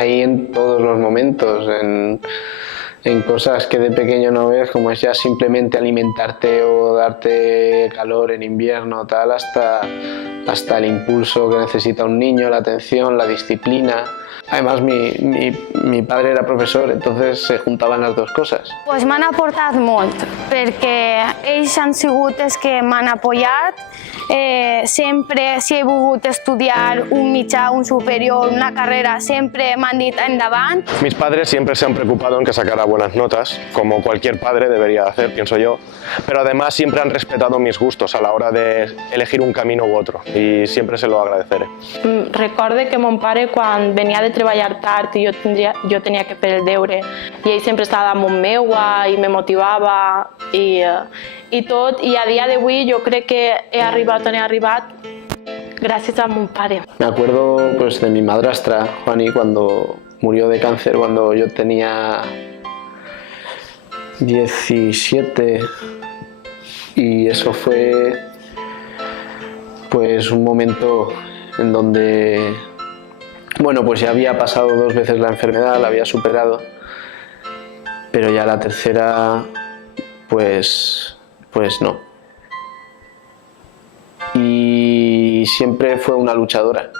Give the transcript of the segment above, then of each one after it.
ahí en todos los momentos, en cosas que de pequeño no ves, como es ya simplemente alimentarte o darte calor en invierno, tal, hasta el impulso que necesita un niño, la atención, la disciplina. Además, mi padre era profesor, entonces se juntaven les dues coses. Pues m'han aportat molt, perquè ells han sigut els que m'han apoyat. Sempre, si he volgut estudiar un mitjà, un superior, una carrera, siempre m'han dit endavant. Mis padres siempre se han preocupado en que sacara buenas notas, como cualquier padre debería hacer, pienso yo, pero además siempre han respetado mis gustos a la hora de elegir un camino u otro y siempre se lo agradeceré. Recorde que mon pare, quan venia de treballar tard i jo tenia que fer el deure, i ell sempre estava damunt meua i me motivava i tot, i a dia d'avui jo crec que he arribat on he arribat gràcies a mon pare. Me acuerdo pues, de mi madrastra, Juani, cuando murió de cáncer, cuando yo tenía 17, y eso fue pues un momento en donde, bueno, pues ya había pasado 2 veces la enfermedad, la había superado, pero ya la tercera, pues no. Y siempre fue una luchadora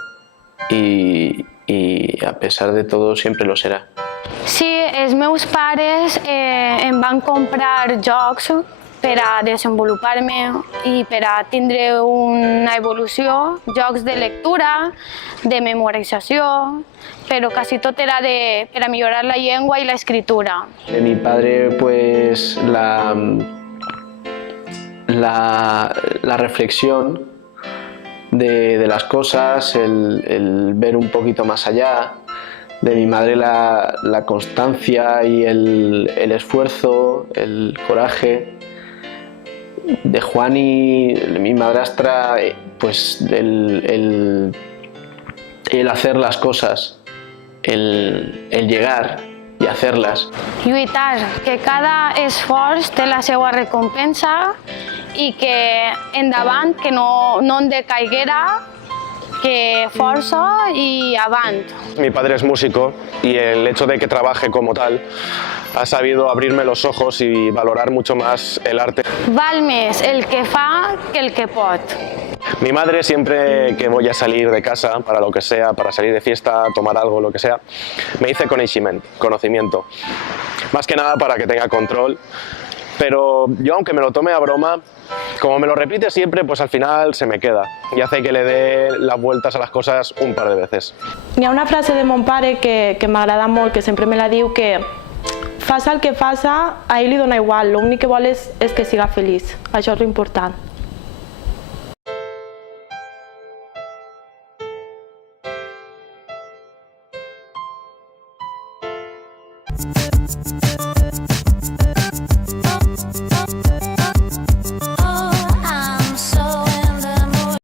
y a pesar de todo siempre lo será. Sí, els meus pares em van comprar jocs per a desenvolupar-me i per a tindre una evolució, jocs de lectura, de memorització, però quasi tot era per a millorar la llengua i l'escriptura. De mi padre, pues la reflexión de las cosas, el ver un poquito más allá. De mi madre la constancia y el esfuerzo, el coraje. De Juani, mi madrastra, pues el hacer las cosas, el llegar i hacerlas. Lluitar, que cada esforç té la seva recompensa i que endavant, que no en decaiguera, que força y avant. Mi padre es músico y el hecho de que trabaje como tal ha sabido abrirme los ojos y valorar mucho más el arte. Val més el que fa que el que pot. Mi madre, siempre que voy a salir de casa, para lo que sea, para salir de fiesta, tomar algo, lo que sea, me dice conocimiento. Más que nada para que tenga control. Pero yo, aunque me lo tome a broma, como me lo repite siempre, pues al final se me queda y hace que le dé las vueltas a las cosas un par de veces. Hi ha una frase de mon pare que m'agrada molt, que sempre me la diu, que faça el que faça, a ell li dona igual, l'únic que vol és que siga feliç, això és l'important.